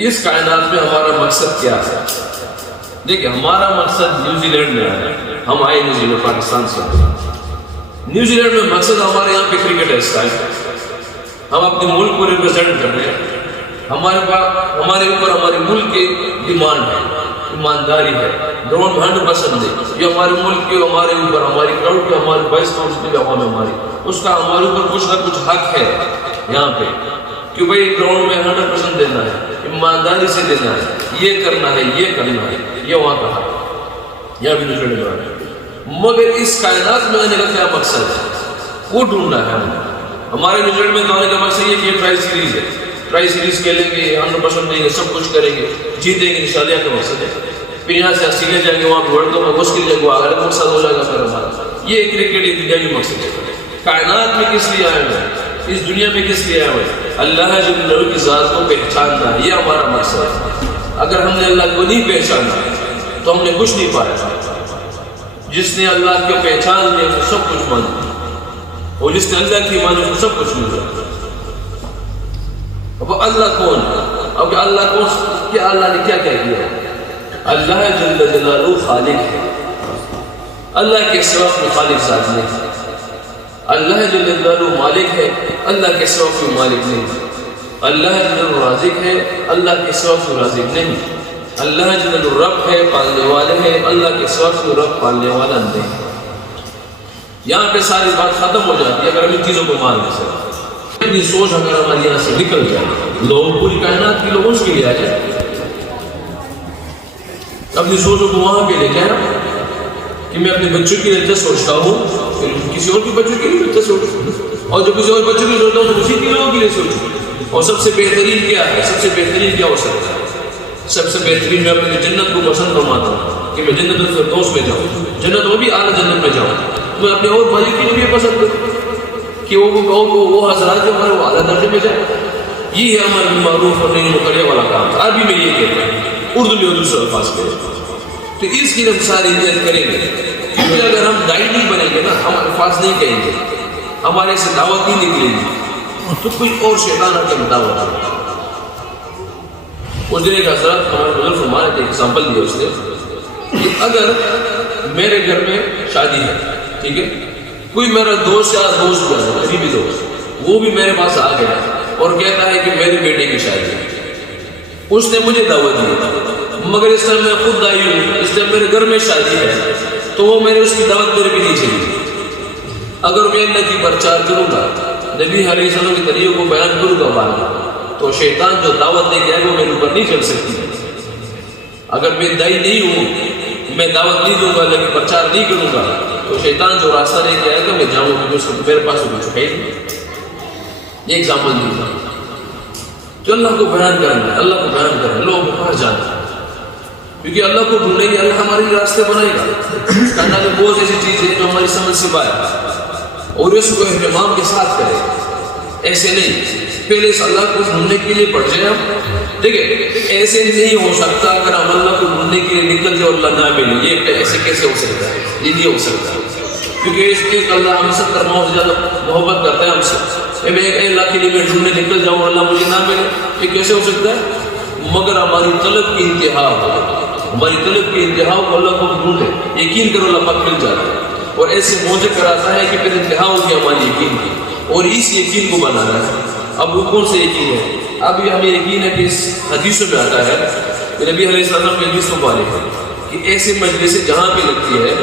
اس کائنات میں ہمارا مقصد کیا ہے؟ دیکھیں ہمارا مقصد نیوزی لینڈ میں آیا، ہم آئے نیوزی لینڈ پاکستان سے. نیوزی لینڈ میں مقصد ہمارے یہاں پہ کرکٹ ہے. اس ٹائم ہم اپنے ملک کو ریپرزینٹ کر رہے ہیں. ہمارے اوپر ہمارے ملک کی ڈیمانڈ ہے، ایمانداری ہے، گراؤنڈ میں 100% ہے. یہ ہمارے ملک کے ہمارے اوپر ہماری کراؤڈ کے ہمارے 22 کاؤنسل عوام ہماری اس کا ہمارے اوپر کچھ نہ کچھ حق ہے یہاں پہ کہ بھائی گراؤنڈ میں 100% دینا ہے، ایمانداری سے دینا ہے، یہ کرنا ہے، یہ کرنا ہے. یہ وہاں کا حق ہے، یہاں بھی نیوزی لینڈ ہے. مگر اس کائنات میں آنے کا کیا مقصد ہے وہ ڈھونڈنا ہے. ہمارے نیوزی لینڈ میں تو آنے کا مقصد یہ کہ یہ ٹرائی سیریز ہے، ٹرائی سیریز کھیلیں گے، 100% دیں گے، سب کچھ کریں گے، جیتیں گے انشاءاللہ کا مقصد ہے. پھر یہاں سے آسٹریلیا جائیں گے، وہاں پہ ورلڈ کپ میں اس کے لیے وہ اگلا مقصد ہو جائے گا. پھر ہمارا یہ کرکٹ ایک دنیا کی مقصد ہے. کائنات میں کس لیے آئے ہوئے، اس دنیا میں کس لیے آئے ہوئے؟ اللہ جل جلالہ کی ذات کو پہچاننا، یہ ہمارا مقصد ہے. اگر ہم نے اللہ کو نہیں پہچانا تو ہم نے کچھ نہیں پایا. جس نے اللہ کو پہچان لیا تو سب کچھ مان لیا، اور جس نے اللہ کی مانی تو سب کچھ مل گیا. اب اللہ کون ہے؟ اب اللہ کون؟ کیا اللہ نے کیا کیا؟ اللہ جل جلالہ خالق ہے. اللہ کے سوا کوئی خالق ذات نہیں. اللہ جل جلالہ مالک ہے، اللہ کے سوا کوئی مالک نہیں. اللہ جل جلالہ رازق ہے، اللہ کے سوا کوئی رازق نہیں. اللہ جل جلالہ رب ہے، پالنے والے ہیں، اللہ کے سوا کوئی رب پالنے والا نہیں. یہاں پہ ساری بات ختم ہو جاتی ہے اگر ہم ان چیزوں کو مان لیں. اپنی سوچ اگر ہماری یہاں سے نکل جائے، لوگ پوری کائنات کے لوگ اس کے لیے آ جائیں، اپنی سوچوں کو وہاں پہ لے جائیں کہ میں اپنے بچوں کے لیے اچھا سوچتا ہوں، پھر کسی اور کے بچوں کے لیے اچھا سوچتا ہوں، اور جو کسی اور بچوں کے لیے سوچتا ہوں تو اسی کے لوگوں کے لیے سوچوں. اور سب سے بہترین کیا ہے؟ سب سے بہترین کیا ہو سکتا ہے؟ سب سے بہترین میں اپنی جنت کو پسند فرماتا ہوں کہ میں جنت الفردوس میں جاؤں، جنت وہ بھی اعلیٰ جنت میں جاؤں. میں اپنے اور بھائی کے لیے بھی پسند کروں کہ وہ حضرات جو ہمارے وہ اعلیٰ درجے میں جائیں. یہ ہے ہمارے معروف اور نہیں مکڑے والا کام. عربی میں یہ کہتے ہیں، اردو میں دوسرے الفاظ کہتے ہیں. تو اس کی ہم ساری نیت کریں گے. کیونکہ اگر ہم گائیڈ نہیں بنیں گے نا، ہم الفاظ نہیں کہیں گے، ہمارے سے دعوت نہیں نکلے گی، تو کوئی اور شیطان آ کے دعوت آ. اس دن ایک حضرت ہمارے بزرگ فرمانے کے ایگزامپل دیا اس نے کہ اگر میرے گھر میں شادی ہے، ٹھیک ہے، کوئی میرا دوست یا دوست قریبی دوست وہ بھی میرے پاس آ گیا اور کہتا ہے کہ میری بیٹے کی شادی ہے. اس نے مجھے دعوت دی مگر اس طرح میں خود آئی ہوں، اس طرح میرے گھر میں شادی ہے، تو وہ میرے اس کی دعوت میرے بھی نہیں چاہیے. اگر میں اللہ کی پرچار کروں گا، نبی علیہ السلام کے طریقوں کو بیان کروں گا بعد، تو شیطان جو دعوت دے کے آئے وہ میرے اوپر نہیں چل سکتی. اگر میں دائی نہیں ہوں، میں دعوت نہیں دوں گا، اللہ کی پرچار نہیں کروں گا، تو شیطان جو راستہ لے کے آئے گا میں جاؤں گا، اس کو میرے پاس کچھ ہے نہیں. یہ ایگزامپل نہیں تھا کہ اللہ کو بیان کرنا ہے، اللہ کو بیان کرنا ہے، لوگوں کو کہاں جانا ہے. کیونکہ اللہ کو ڈھونڈیں گے، اللہ ہمارے راستے بنائے گا. کہنا کہ بہت ایسی چیز ہے جو ہماری سمجھ سے باہر، اور اس کو اہتمام کے ساتھ کرے. ایسے نہیں پہلے اس اللہ کو ڈھونڈنے کے لیے پڑھ جائیں ہم. دیکھیں ایسے نہیں ہو سکتا اگر ہم اللہ کو ڈھونڈنے کے لیے نکل جائے اور اللہ نہ ملے. یہ ایسے کیسے ہو سکتا ہے؟ یہ نہیں ہو سکتا. کیونکہ اس ایک اللہ ہم 70 سے زیادہ محبت کرتا ہے ہم سے. میں ایک اللہ کے لیے میں ڈھونڈنے نکل جاؤں اللہ مجھے نہ ملے، یہ کیسے ہو سکتا ہے؟ مگر ہماری طلب کی انتہا ہو، ہماری طلب کی انتہا کو اللہ کو ڈھونڈے. یقین کرو اللہ پاک مل جاتا ہے، اور ایسے موجے کراتا ہے کہ پھر انتہا ہوگی ہماری یقین کی، اور اس یقین کو بنانا ہے. اب وہ کون سے یقین ہے؟ اب یہ ہمیں یقین ہے کہ اس حدیثوں میں آتا ہے کہ نبی علیہ السلام کے حدیث مبارک ہے کہ ایسی مجلسیں جہاں پہ لگتی ہے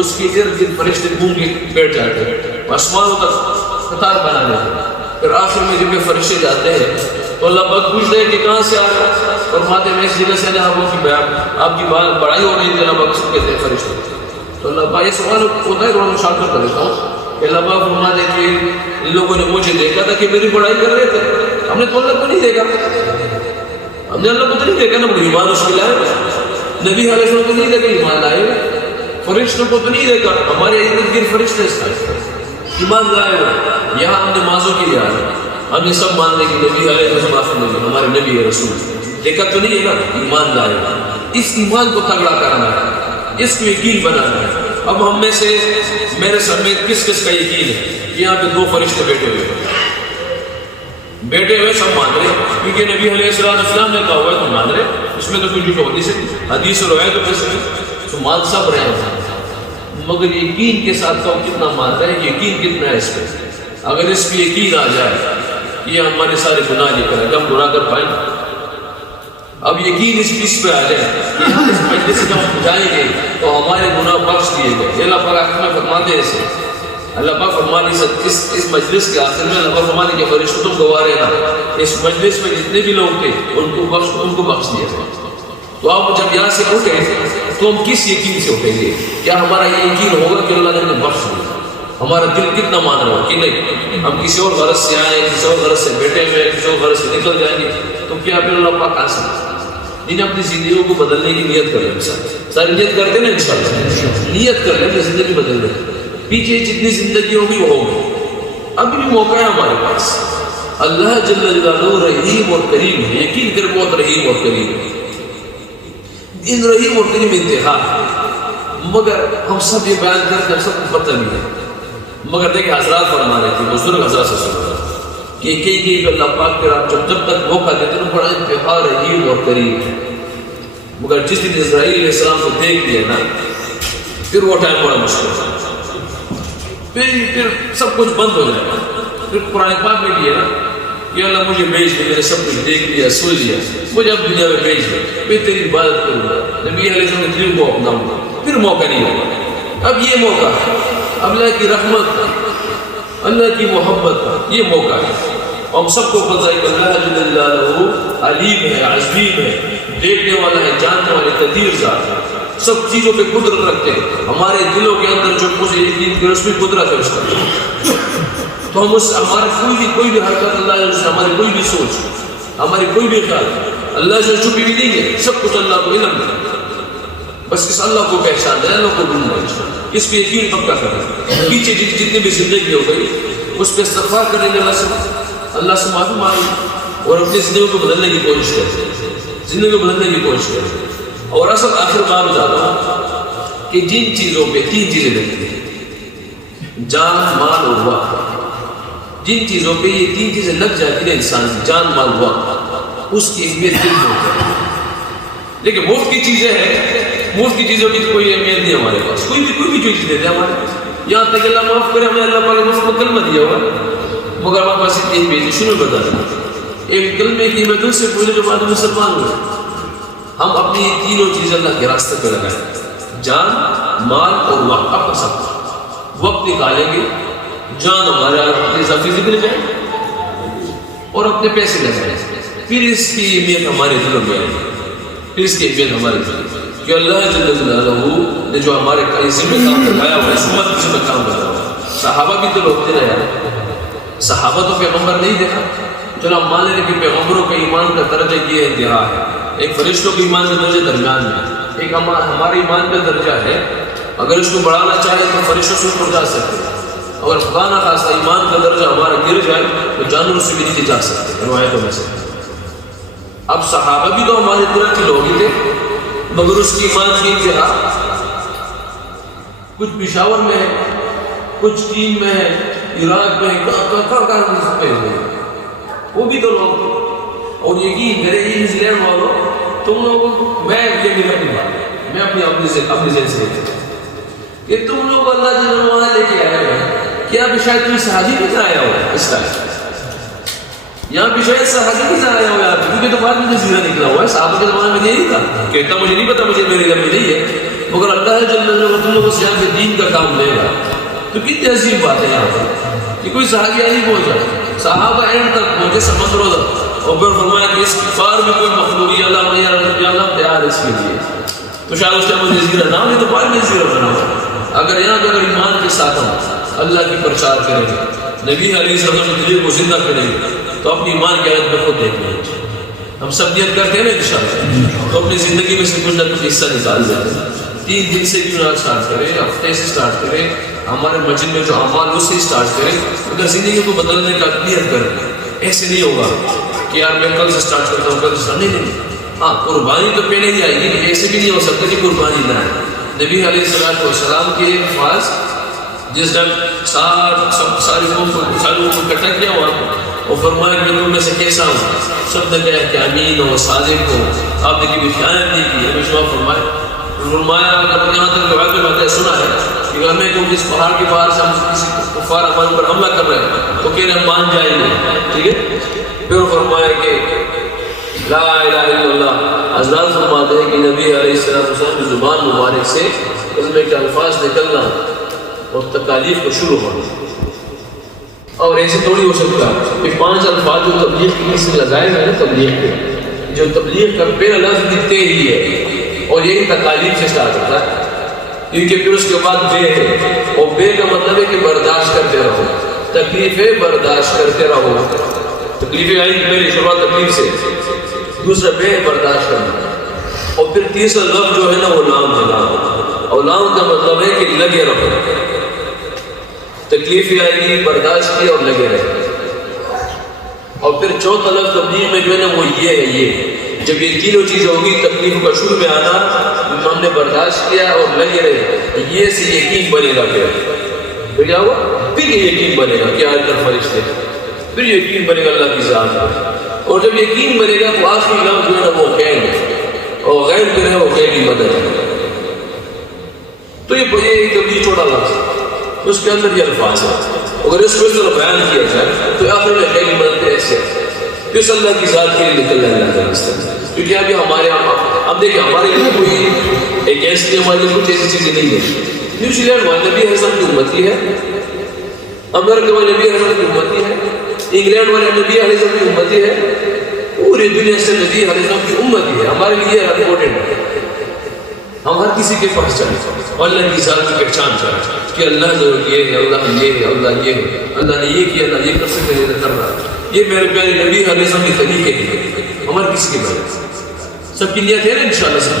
اس کے ارد گرد فرشتے گھوم کے بیٹھ جاتے ہیں، آسمانوں تک قطار بنا لیتے ہیں. پھر آخر میں جب یہ فرشتے جاتے ہیں تو اللہ پاک پوچھتے ہیں کہ کہاں سے آ رہے، اور ماتے میں اس جگہ سے جہاں کی بیان آپ کی بات بڑائی ہو رہی ہے جناب پاک سب کہتے ہیں فرشتے. تو اللہ پاک یہ سوال ہوتا ہے، میں شامل کر دیتا ہوں کہ اللہ پاک فرماتے ہیں کہ ان لوگوں نے مجھے دیکھا تھا کہ میری بڑائی کر رہے تھے، ہم نے تو اللہ کو نہیں دیکھا، ہم نے اللہ کو تو نہیں دیکھا نا. مجھے ایمان اس کے لائے نبی علیہ السلام کو نہیں دیکھا، ایمان لائے. فرشتوں کو تو نہیں دیکھا، ہمارے ارد گرد فرشتے ایمان لائے ہوئے. یہاں ہم نمازوں کے لیے آ رہے، ہم یہ سب مان لیں کہ نبی علیہ السلام ہمارے نبی ہے، رسول. دیکھا تو نہیں ہے نا، ایمان لائے. اس ایمان کو تگڑا کرنا ہے، اس کو یقین بنانا ہے. اب ہم میں سے میرے سر میں کس کس کا یقین ہے؟ یہاں پہ 2 فرشتے بیٹھے ہوئے ہیں. بیٹے ہوئے سب مان رہے کیونکہ نبی علیہ السلام نے کہا ہوا ہے تو مان رہے, اس میں تو کوئی جھوٹ حدیث ہے, حدیث روایت تو مان سب رہے ہیں, مگر یقین کے ساتھ تو کتنا مان رہے ہیں, یقین کتنا ہے اس پہ. اگر اس پہ یقین آ جائے یہ ہمارے سارے گناہ لے کر ہم گناہ کر پائیں. اب یقین اس چیز پہ آ جائے کہ ہم اس مجلس سے جب جائیں گے تو ہمارے گناہ بخش دیے گئے. اللہ پاک آخر میں فرماتے ہیں اسے, اللہ پاک فرمانے اس مجلس کے آخر میں اللہ پاک فرمانے کے فرشتوں تم گواہ رہنا اس مجلس میں جتنے بھی لوگ تھے ان کو بخش دیا گیا. تو آپ جب یہاں سے اٹھیں تو ہم کس یقین سے اٹھیں گے؟ کیا ہمارا یہ یقین ہوگا کہ اللہ نے ہمیں بخش دیا؟ ہمارا دل کتنا مان رہا ہو کہ نہیں ہم کسی اور غرض سے آئیں, کسی اور غرض سے بیٹھے ہوئے, کسی اور غرض سے نکل جائیں گے تو کیا پھر اللہ پاک آسان جنہیں اپنی زندگیوں کو بدلنے کی نیت کر لیں. ساری نیت کرتے نا انشاءاللہ, نیت کر لیں اپنی زندگی بدلنے کی. پیچھے جتنی زندگی ہوگی وہ ہوگی, اب بھی موقع ہے ہمارے پاس. اللہ جل جلالہ رحیم اور کریم ہے, یقین کر بہت رحیم اور کریم ہے. ان رحیم اور کریم انتہا ہے, مگر ہم سب یہ بیان کرتے ہیں, سب کو پتہ نہیں ہے. مگر دیکھیں حضرات فرما رہے تھے, بزرگ حضرات سے سن رہا کہ کئی اللہ پاک کے رات جب تک موقع دیتے ہیں بڑا انتہا رحیم اور کریم ہے. مگر جس دن اسرائیل علیہ السلام کو دیکھ لیا نا پھر وہ ٹائم بڑا مشکل ہے, پھر سب کچھ بند ہو جائے گا. پھر قرآن پاک میں بھی ہے نا کہ اللہ مجھے بھیج دے, میں نے سب کچھ دیکھ لیا سن لیا, مجھے اب دنیا میں بھیج دے, میں تیری عبادت کروں گا, نبی علیہ السلام کے دل کو اپناؤں گا. پھر موقع نہیں ہوگا. اب یہ موقع ہے, اللہ کی رحمت, اللہ کی محبت, یہ موقع ہے. ہم سب کو پتہ ہے کہ اللہ جل جلالہ علیم ہے, عظیم ہے, دیکھنے والا ہے, جاننے والے, قدیر ذات ہے, سب چیزوں پہ قدرت رکھتے ہیں. ہمارے دلوں کے اندر جو کچھ یقین کی اس میں قدرت ہے اس کا. تو ہم اس ہمارے کوئی بھی حرکت اللہ سے, ہماری کوئی بھی سوچ, ہماری کوئی بھی خیال اللہ سے چھپی بھی نہیں ہے. سب کچھ اللہ کو علم ہے, بس اس اللہ کو پہچان ہے, اللہ کو ڈھونڈنا ہے, اس پہ یقین پکا کرنا. پیچھے جتنی بھی زندگی ہو گئی اس پہ استغفار کرنے کے اللہ سے معافی مانگیں اور اپنی زندگی کو بدلنے کی کوشش کریں, زندگی کو بدلنے کی کوشش کریں. اور اصل آخر کام جاتا ہوں کہ جن چیزوں پہ تین چیزیں لگتی ہیں, جان, مال اور وقت. جن چیزوں پہ یہ تین چیزیں لگ جاتی ہیں انسان کی, جان, مال, وقت, اس کی اہمیت دل میں ہوتی ہے. لیکن مفت کی چیزیں ہیں, مفت کی چیزوں کی کوئی اہمیت نہیں ہمارے پاس. کوئی بھی چیز دیتے ہیں ہمارے پاس, یہاں تک اللہ معاف کرے, ہمیں اللہ پاک مفت میں کلمہ دیا ہوا, مگر ہمارے پاس اتنی اہمیت شروع بتا دیں ایک کلمے کی میں دل سے پوچھنے کے بعد مسلمان ہوئے. ہم اپنی تینوں چیزیں اللہ کے راستے پہ لگائیں, جان, مال اور وقت. اپنا سب وقت نکالیں گے, جان ہمارے اپنے اضافی ذکر جائیں اور اپنے پیسے لگائیں, پھر اس کی اہمیت ہمارے دلوں میں آئے گی, پھر اس کی اہمیت ہمارے دلوں میں, کہ اللہ جل جلالہ نے جو ہمارے ذمہ کام لگایا ہوا ہے, اس امت کے ذمہ کام لگایا ہوا ہے. صحابہ بھی تو لوٹتے رہے, صحابہ تو پیغمبر نہیں دیکھا. چلو ہم مان لیں کہ پیغمبروں کا ایمان کا درجہ یہ انتہا ہے, ایک فرشتوں کے ایمان کا درجہ درمیان میں, ایک ہمارے ایمان کا درجہ ہے. اگر اس کو بڑھانا چاہے تو فرشتوں سے اوپر جا سکتے ہیں, اگر خدا نہ خاصہ ایمان کا درجہ ہمارا گر جائے تو جانوروں سے بھی نہیں جا سکتے روایتوں میں سے. اب صحابہ بھی تو ہمارے طرح کے لوگ ہی تھے, مگر اس کی ایمان کی انتہا کچھ پشاور میں ہے, کچھ چین میں ہے, عراق میں ہے, وہ بھی تو لوگ تھے. اور یقین کرے نیوزی لینڈ والوں, تم لوگ, میں اپنی ذہن سے کہ تم لوگ اللہ جل وعلا لے کے آئے ہوئے, کیا بھی شاید تمہیں صحابی بھی آیا ہوا ہے اس ٹائم, یہاں بھی شاید صحابی بھی آیا ہوا ہے, کیونکہ تو بعد میں جزیرہ نکلا ہوا ہے. صحابہ کے زمانے میں نہیں تھا, کہتا مجھے نہیں پتا, مجھے میرے گھر میں نہیں ہے, مگر اللہ جل وعلا تم لوگوں سے یہاں پہ دین کا کام لے گا. تو کتنی عظیم بات ہے یہاں پر کہ کوئی صحابی نہیں پہنچا, صحابہ اینڈ تک پہنچے سمندروں تک, اور پھر فرمایا کہ اس پار میں کوئی مخلوق یا اللہ تیار ہے اس کے لیے. تو شاید اس ٹائم جزیرہ نہ ہو تو پار میں جزیرہ بنا ہوا. اگر یہاں پہ اگر ایمان کے ساتھ ہم اللہ کی پرچار کریں گے, نبی علیہ السلام کے دین کو زندہ کریں گے, تو اپنی ایمان کی آیت میں خود دیکھ لیں. ہم سب نیت کرتے ہیں نا انشاءاللہ, تو اپنی زندگی میں سے کچھ نہ کچھ حصہ نکال دیتے ہیں. 3 دن سے کیوں نہ اسٹارٹ کریں, ہفتے سے اسٹارٹ کریں, ہمارے مسجد میں جو اعمال اس سے اسٹارٹ کریں, اگر زندگی کو بدلنے کا نیت کریں. ایسے نہیں ہوگا کہ یار میں کل سے اسٹارٹ کرتا ہوں, کل سے نہیں. ہاں قربانی تو پہلے ہی آئے گی, لیکن ایسے بھی نہیں ہو سکتا کہ قربانی نہ ہے. نبی علیہ السلام کے الفاظ جس ٹائم ساری قوم کو اکٹھا کیا, اور اور فرمایا کہ میں تم میں سے کیسا ہوں؟ سب نے کہا کہ امین ہو، صادق ہو، آپ نے کبھی خیانت نہیں کی. ہمیں شما فرمایا اگر یہاں تک روایت میں باتیں سنا ہے کہ ہمیں کو جس پہاڑ کے باہر سے ہم کسی کفار ہمارے اوپر حملہ کر رہے ہیں تو کہہ رہے ہم مان جائیں گے. ٹھیک ہے. پھر فرمایا کہ لا الہ الا اللہ. حضرات فرماتے ہیں کہ نبی علیہ السلام کی زبان مبارک سے کلمے کے الفاظ نکلنا اور تکالیف کو شروع ہونا. اور ایسے تھوڑی ہو سکتا کہ 5 الفاظ جو تبلیغ کی سے لگائے گئے نا، تبلیغ کے جو تبلیغ کا پہلا لفظ دکھتے ہی ہے اور یہی تکالیف سے اسٹارٹ ہوتا ہے، کیونکہ پھر اس کے بعد بے ہے، اور بے کا مطلب ہے کہ برداشت کرتے رہو. تکلیفیں برداشت کرتے رہو. تکلیفیں آئی کہ پہلی شروعات تکلیف سے، دوسرا بے برداشت کرنا، اور پھر تیسرا لفظ جو ہے نا وہ لام ہے. لام اور لام کا مطلب ہے کہ لگے رہو. تکلیفیں آئے گی، برداشت کی اور لگے رہے. اور پھر چوتھا لفظ تبلیغ میں جو ہے نا وہ یہ ہے. یہ جب یہ تینوں چیزیں ہوگی، تکلیف کا شروع میں آنا، ہم نے برداشت کیا اور لگے رہے، یہ سے یقین بنے گا. پھر کیا ہوا؟ پھر یہ یقین بنے گا کہ آج تک فرشتے، پھر یقین بنے گا اللہ کی ذات. اور جب یقین بنے گا تو آخری لفظ جو ہے نا وہ غیر ہے، اور غیر پھر ہے وہ غیر کی مدد ہے. تو یہ تبلیغ چھوٹا لفظ، اس کے اندر یہ الفاظ ہے. اگر اس کو اس طرح بیان کیا جائے تو آخر میں غیر کی مدد ایسے کس اللہ کی ذات کے لیے نکل رہا ہے. کیونکہ ابھی ہمارے اب دیکھیں ہمارے لیے کوئی ایک ایسی ہمارے لیے کچھ ایسی چیزیں نہیں ہے. نیوزی لینڈ والے نبی حضرت کی امتی ہے، امریکہ والے نبی حضرت کی امتی ہے، انگلینڈ والے نبی حضرت کی امتی ہے، پوری دنیا سے نبی حضرت کی امتی ہے. ہمارے لیے امپورٹنٹ ہے. ہم ہر کسی کے پاس چلے اور اللہ کی ذات کی پہچان کریں کہ اللہ جو یہ ہے، اللہ یہ ہے، اللہ یہ ہے، اللہ نے یہ کیا، اللہ یہ کر سکتے ہیں، کر رہا ہے. یہ میرے پیارے نبی علیہ السلام کے طریقے ہیں. ہمارے کسی کے بارے سب کی نیت ہے نا انشاءاللہ سب.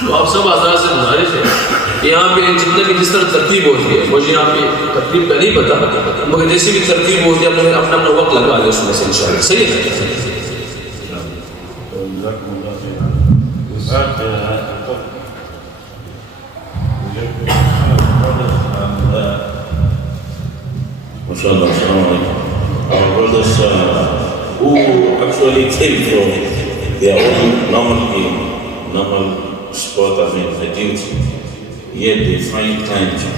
تو آپ سب آزاد سے گزارش ہے کہ یہاں پہ جتنے بھی جس طرح ترتیب ہوتی ہے، مجھے یہاں پہ ترتیب کا نہیں پتا، مگر جیسی بھی ترتیب ہوتی ہے اپنا اپنا وقت لگا لے اس میں سے انشاءاللہ. صحیح ہے. MashaAllah, our brothers who actually came from their own normal sport, I mean, duty, yet they find time to